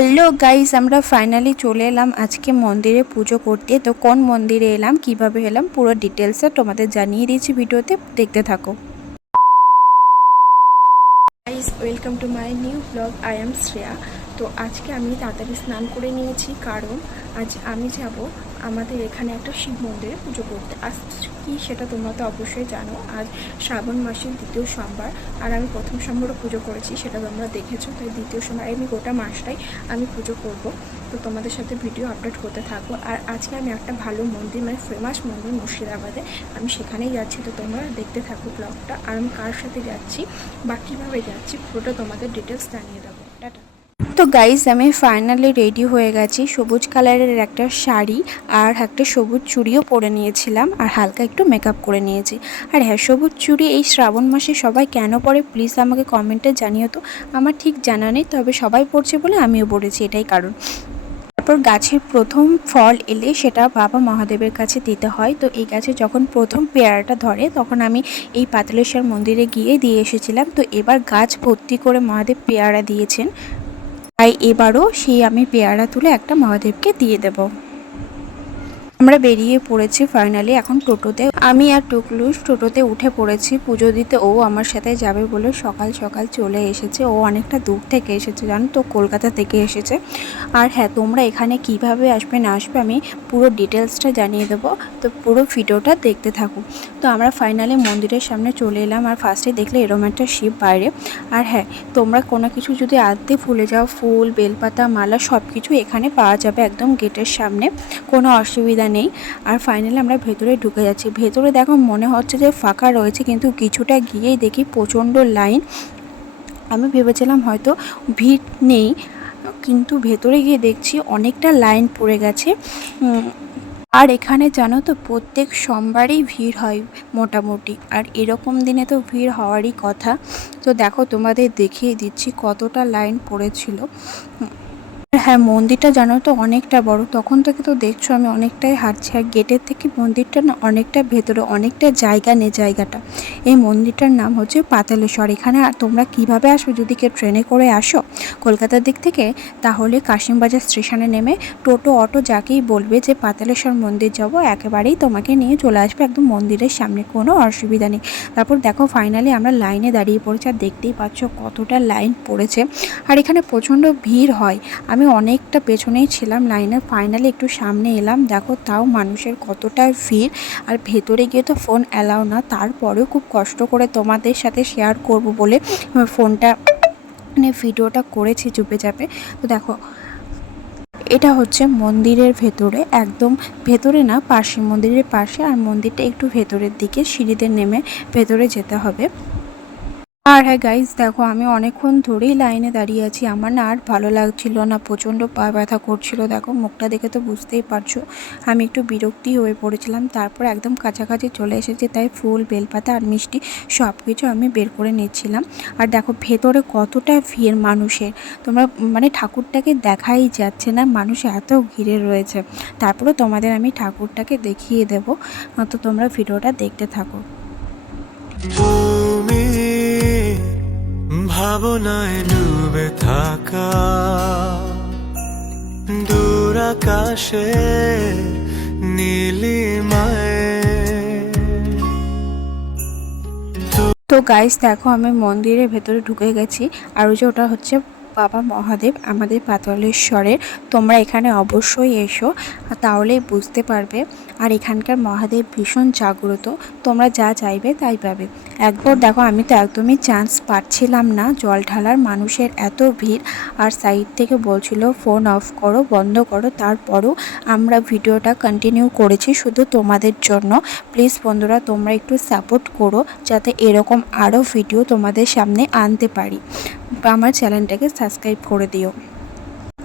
Hello guys, আমরা finally চলে এলাম আজকে মন্দিরে পুজো করতে। তো কোন মন্দিরে এলাম, কিভাবে এলাম, পুরো ডিটেলসে তোমাদের জানিয়ে দিয়েছি, ভিডিওতে দেখতে থাকো। Guys, welcome to my new blog. I am Shreya. তো আজকে আমি তাড়াতাড়ি স্নান করে নিয়েছি, কারণ আজ আমি যাব আমাদের এখানে একটা শিব মন্দিরে পুজো করতে। আজ কি সেটা তোমরা তো অবশ্যই জানো, আজ শ্রাবণ মাসের দ্বিতীয় সোমবার। আর আমি প্রথম সোমবারও পুজো করেছি, সেটা তোমরা দেখেছো। তাই দ্বিতীয় সোমবার আমি গোটা মাসটাই আমি পুজো করব। তো তোমাদের সাথে ভিডিও আপলোড করতে থাকবো। আর আজকে আমি একটা ভালো মন্দির, মানে ফেমাস মন্দির মুর্শিদাবাদে, আমি সেখানেই যাচ্ছি। তো তোমরা দেখতে থাকো ব্লগটা। আর আমি কার সাথে যাচ্ছি বা কীভাবে যাচ্ছি পুরোটা তোমাদের ডিটেলস জানিয়ে দেবো। টাটা। তো গাইস, আমি ফাইনালি রেডি হয়ে গেছি। সবুজ কালারের একটা শাড়ি আর একটা সবুজ চুড়িও পরে নিয়েছিলাম, আর হালকা একটু মেকআপ করে নিয়েছি। আর হ্যাঁ, সবুজ চুড়ি এই শ্রাবণ মাসে সবাই কেন পরে প্লিজ আমাকে কমেন্টে জানিও তো। আমার ঠিক জানা নেই, তবে সবাই পড়ছে বলে আমিও পড়েছি, এটাই কারণ। তারপর গাছের প্রথম ফল এলে সেটা বাবা মহাদেবের কাছে দিতে হয়। তো এই গাছে যখন প্রথম পেয়ারাটা ধরে তখন আমি এই পাতালেশ্বর মন্দিরে গিয়ে দিয়ে এসেছিলাম। তো এবার গাছ ভর্তি করে মহাদেব পেয়ারা দিয়েছেন, তাই এবারও সেই আমি পেয়ারা তুলে একটা মহাদেবকে দিয়ে দেব। আমরা বেরিয়ে পড়েছি ফাইনালি এখন টোটোতে। আমি আর টুকলু টোটোতে উঠে পড়েছি পুজো দিতে। ও আমার সাথে যাবে বলে সকাল সকাল চলে এসেছে। ও অনেকটা দূর থেকে এসেছে, জানো তো, কলকাতা থেকে এসেছে। আর হ্যাঁ, তোমরা এখানে কিভাবে আসবে না আসবে আমি পুরো ডিটেলসটা জানিয়ে দেবো। তো পুরো ভিডিওটা দেখতে থাকো। তো আমরা ফাইনালি মন্দিরের সামনে চলে এলাম। আর ফার্স্টে দেখলে এরকম একটা শিব বাইরে। আর হ্যাঁ, তোমরা কোনো কিছু যদি আনতে ভুলে যাও, ফুল, বেলপাতা, মালা সব কিছু এখানে পাওয়া যাবে একদম গেটের সামনে, কোনো অসুবিধা নেই। আর ফাইনালি আমরা ভেতরে ঢুকে যাচ্ছি। ভেতরে দেখো মনে হচ্ছে যে ফাঁকা রয়েছে, কিন্তু কিছুটা গিয়েই দেখি প্রচণ্ড লাইন। আমি ভেবেছিলাম হয়তো ভিড় নেই, কিন্তু ভেতরে গিয়ে দেখছি অনেকটা লাইন পড়ে গেছে। আর এখানে জানো তো, প্রত্যেক সোমবারই ভিড় হয় মোটামুটি, আর এরকম দিনে তো ভিড় হওয়ারই কথা। তো দেখো, তোমাদের দেখিয়ে দিচ্ছি কতটা লাইন পড়েছিল। হ্যাঁ, মন্দিরটা জানো তো অনেকটা বড়। তখন থেকে তো দেখছো আমি অনেকটাই হাঁটছি। আর গেটের থেকে মন্দিরটা না অনেকটা ভেতরে, অনেকটা জায়গা নেই জায়গাটা। এই মন্দিরটার নাম হচ্ছে পাতালেশ্বর। এখানে আর তোমরা কিভাবে আসবে, যদি কেউ ট্রেনে করে আসো কলকাতার দিক থেকে, তাহলে কাশিমবাজার স্টেশনে নেমে টোটো, অটো যাকেই বলবে যে পাতালেশ্বর মন্দির যাব, একেবারেই তোমাকে নিয়ে চলে আসবে একদম মন্দিরের সামনে, কোনো অসুবিধা নেই। তারপর দেখো ফাইনালি আমরা লাইনে দাঁড়িয়ে পড়েছি। আর দেখতেই পাচ্ছ কতটা লাইন পড়েছে। আর এখানে প্রচণ্ড ভিড় হয়। আমি অনেকটা পেছনেই ছিলাম লাইনে, ফাইনালি একটু সামনে এলাম। দেখো তাও মানুষের কতটা ভিড়। আর ভেতরে গিয়ে তো ফোন অ্যালাউ না, তারপরেও খুব কষ্ট করে তোমাদের সাথে শেয়ার করব বলে ফোনটা মানে ভিডিওটা করেছি চুপে চাপে। তো দেখো, এটা হচ্ছে মন্দিরের ভেতরে, একদম ভেতরে না, পাশে, মন্দিরের পাশে। আর মন্দিরটা একটু ভেতরের দিকে, সিঁড়িতে নেমে ভেতরে যেতে হবে। আর হ্যাঁ গাইজ, দেখো আমি অনেকক্ষণ ধরেই লাইনে দাঁড়িয়ে আছি। আমার না আর ভালো লাগছিল না, প্রচণ্ড পা ব্যথা করছিল। দেখো মুখটা দেখে তো বুঝতেই পারছো আমি একটু বিরক্তি হয়ে পড়েছিলাম। তারপর একদম কাছাকাছি চলে এসেছি, তাই ফুল, বেলপাতা আর মিষ্টি সব কিছু আমি বের করে নিচ্ছিলাম। আর দেখো ভেতরে কতটা ভিড় মানুষের, তোমরা মানে ঠাকুরটাকে দেখাই যাচ্ছে না, মানুষ এত ঘিরে রয়েছে। তারপরে তোমাদের আমি ঠাকুরটাকে দেখিয়ে দেবো, তো তোমরা ভিডিওটা দেখতে থাকো। ভাবনায় ডুবে থাকা দূর আকাশে নীলিমায়। তো গাইস দেখো, আমি মন্দিরের ভেতরে ঢুকে গেছি। আর ওই যে ওটা হচ্ছে বাবা মহাদেব আমাদের পাতালেশ্বরের। তোমরা এখানে অবশ্যই এসো, তাহলেই বুঝতে পারবে। আর এখানকার মহাদেব ভীষণ জাগ্রত, তোমরা যা চাইবে তাই পাবে। একবার দেখো, আমি তো একদমই চান্স পাচ্ছিলাম না জল ঢালার, মানুষের এত ভিড়। আর সাইড থেকে বলছিল ফোন অফ করো, বন্ধ করো। তারপরও আমরা ভিডিওটা কন্টিনিউ করেছি শুধু তোমাদের জন্য। প্লিজ বন্ধুরা, তোমরা একটু সাপোর্ট করো, যাতে এরকম আরও ভিডিও তোমাদের সামনে আনতে পারি। আমার চ্যানেলটাকে সাবস্ক্রাইব করে দিও।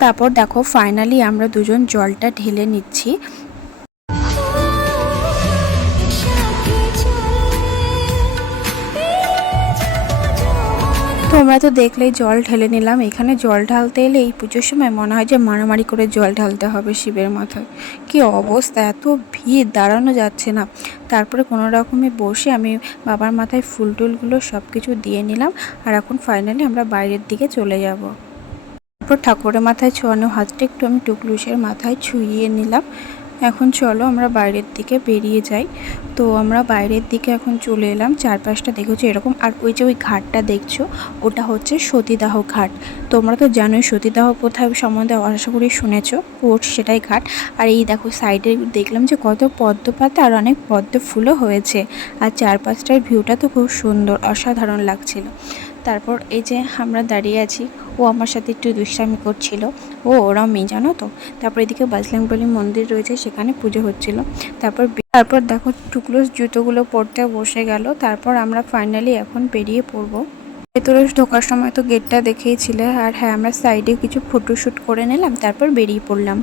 তারপর দেখো ফাইনালি আমরা দুজন জলটা ঢেলে নিচ্ছি। তোমরা তো দেখলেই জল ঢেলে নিলাম। এখানে জল ঢালতে এলে এই পুজোর সময় মনে হয় যে মারামারি করে জল ঢালতে হবে শিবের মাথায়। কি অবস্থা, এত ভিড়, দাঁড়ানো যাচ্ছে না। তারপরে কোনো রকমে বসে আমি বাবার মাথায় ফুল টুলগুলো সব কিছু দিয়ে নিলাম। আর এখন ফাইনালি আমরা বাইরের দিকে চলে যাব। তারপর ঠাকুরের মাথায় ছোঁয়ানো হাতটা একটু আমি টুকলুসের মাথায় ছুঁইয়ে নিলাম। এখন চলো আমরা বাইরের দিকে বেরিয়ে যাই। তো আমরা বাইরের দিকে এখন চলে এলাম। চারপাশটা দেখেছো এরকম। আর ওই যে ওই ঘাটটা দেখছো ওটা হচ্ছে সতীদাহ ঘাট। তোমরা তো জানোই সতীদাহ প্রথা সম্বন্ধে আশা করি শুনেছো। সেটাই ঘাট। আর এই দেখো সাইডে দেখলাম যে কত পদ্ম পাতা আর অনেক পদ্ম ফুলও হয়েছে। আর চারপাশটার ভিউটা তো খুব সুন্দর, অসাধারণ লাগছিল। তারপর এই যে আমরা দাঁড়িয়ে আছি, ও আমার সাথে একটু দুষ্টামি করছিল, ওরাও মেয়ে জানো তো। তারপর এদিকে বজরংবলী মন্দির রয়েছে, সেখানে পুজো হচ্ছিল। তারপর দেখো টুকলুস জুতোগুলো পরতে বসে গেল। তারপর আমরা ফাইনালি এখন বেরিয়ে পড়বো। ভেতরে ঢোকার সময় তো গেটটা দেখেইছিলে। আর হ্যাঁ, আমরা সাইডে কিছু ফটোশ্যুট করে নিলাম, তারপর বেরিয়ে পড়লাম।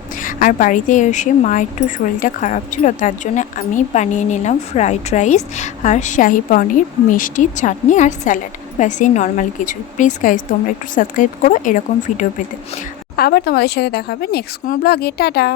আর বাড়িতে এসে মা একটু শরীরটা খারাপ ছিল, তার জন্য আমি বানিয়ে নিলাম ফ্রাইড রাইস আর শাহি পনির, মিষ্টি, চাটনি আর স্যালাড। ব্যাস এই নর্মাল কিছু। প্লিজ গাইজ তোমরা একটু সাবস্ক্রাইব করো এরকম ভিডিও পেতে। আবার তোমাদের সাথে দেখা হবে নেক্সট কোনো ব্লগে। টাটা।